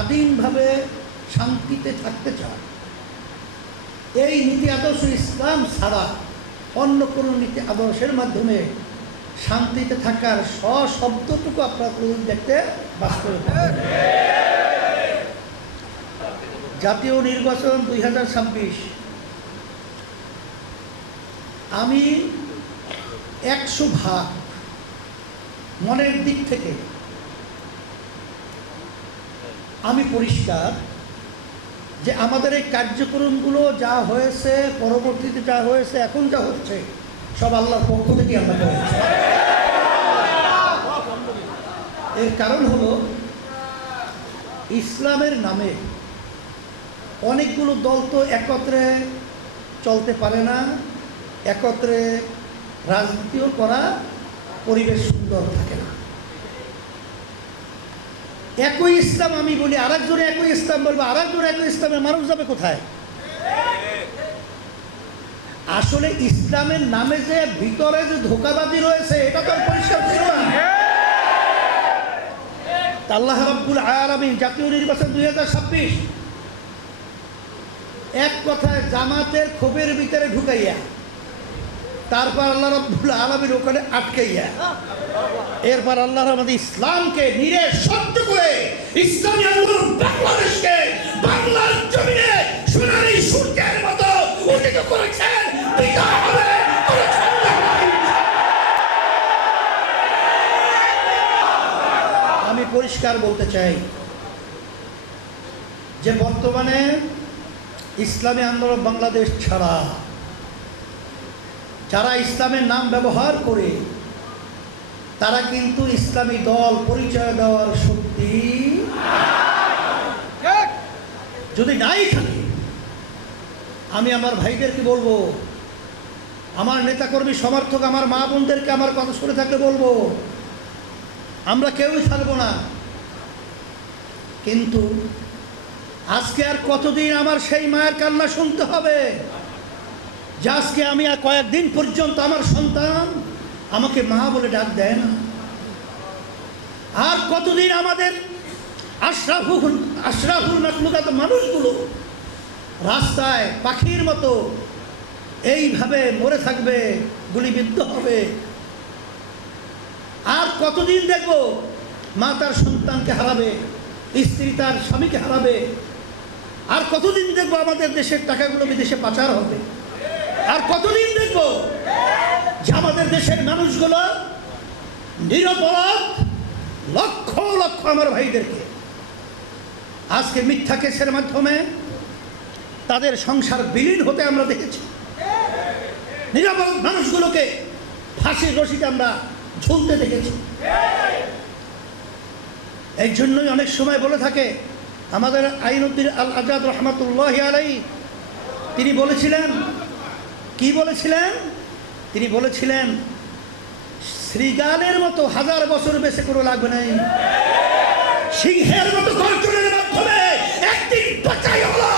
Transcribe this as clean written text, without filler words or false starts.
স্বাধীনভাবে শান্তিতে থাকতে চায়, এই নীতি আদর্শ ইসলাম ছাড়া অন্য কোনো নীতি আদর্শের মাধ্যমে শান্তিতে থাকার শব্দটুকু আপনারা দেখতে বাস্তবে পাবেন। জাতীয় নির্বাচন 2026 আমি 100% মনের দিক থেকে আমি পরিষ্কার যে আমাদের এই কার্যক্রমগুলো যা হয়েছে, পরবর্তীতে যা হয়েছে, এখন যা হচ্ছে, সব আল্লাহর পক্ষ থেকে আমরা করেছি। এর কারণ হলো ইসলামের নামে অনেকগুলো দল তো একত্রে চলতে পারে না, একত্রে রাজনীতিও করা পরিবেশ সুন্দর থাকে না। একই ইসলাম আমি বলি, আরেকজনে একই ইসলাম বলবো, আরেকজন একই ইসলামে মানুষ যাবে কোথায়? আসলে ইসলামের নামে যে ভিতরে যে ধোঁকাবাজি রয়েছে এটা তো পরিষ্কার ছিল না। আল্লাহ রাব্বুল আলামিন জাতীয় নির্বাচন 2026 এক কথায় জামাতের ক্ষোভের ভিতরে ঢুকাইয়া, তারপর আল্লাহ রাব্বুল আলামিন ওখানে আটকাইয়া, এরপর আল্লাহ আমাদের ইসলামকে নিরে সত্য করে ইসলামী আন্দোলন বাংলাদেশকে বাংলার জমিনে সোনালী সূর্যের মতো উদিত করেছেন। বিজয় হবে। আমি পরিষ্কার বলতে চাই যে বর্তমানে ইসলামী আন্দোলন বাংলাদেশ ছাড়া যারা ইসলামের নাম ব্যবহার করে তারা কিন্তু ইসলামী দল পরিচয় দেওয়ার শক্তি যদি নাই থাকে, আমি আমার ভাইদেরকে বলবো, আমার নেতাকর্মী সমর্থক আমার মা বোনদেরকে আমার কথা শুনে থাকলে বলবো, আমরা কেউই থাকবো না। কিন্তু আজকে আর কতদিন আমার সেই মায়ের কান্না শুনতে হবে যে আজকে আমি আর কয়েকদিন পর্যন্ত আমার সন্তান আমাকে মা বলে ডাক দেয় না? আর কতদিন আমাদের আশরাফুল মাখলুকাত মানুষগুলো রাস্তায় পাখির মতো এইভাবে মরে থাকবে, গুলিবিদ্ধ হবে? আর কতদিন দেখব মা তার সন্তানকে হারাবে, স্ত্রী তার স্বামীকে হারাবে? আর কতদিন দেখব আমাদের দেশের টাকাগুলো বিদেশে পাচার হবে? আর কতদিন দেখব যে আমাদের দেশের মানুষগুলো নিরপরাধ লক্ষ লক্ষ আমার ভাইদেরকে আজকে মিথ্যা কেসের মাধ্যমে তাদের সংসার বিলীন হতে আমরা দেখেছি। নিরপরাধ মানুষগুলোকে ফাঁসির রশিতে আমরা ঝুলতে দেখেছি। এই জন্যই অনেক সময় বলে থাকে আমাদের আইনুদ্দিন আল আজাদ রহমাতুল্লাহি আলাইহি, তিনি বলেছিলেন, কি বলেছিলেন? তিনি বলেছিলেন শ্রীগালের মতো 1000 বছর বেঁচে কোনো লাগবে নাই, সিংহের মতো গর্জনের মাধ্যমে একদিন বাঁচাই হলো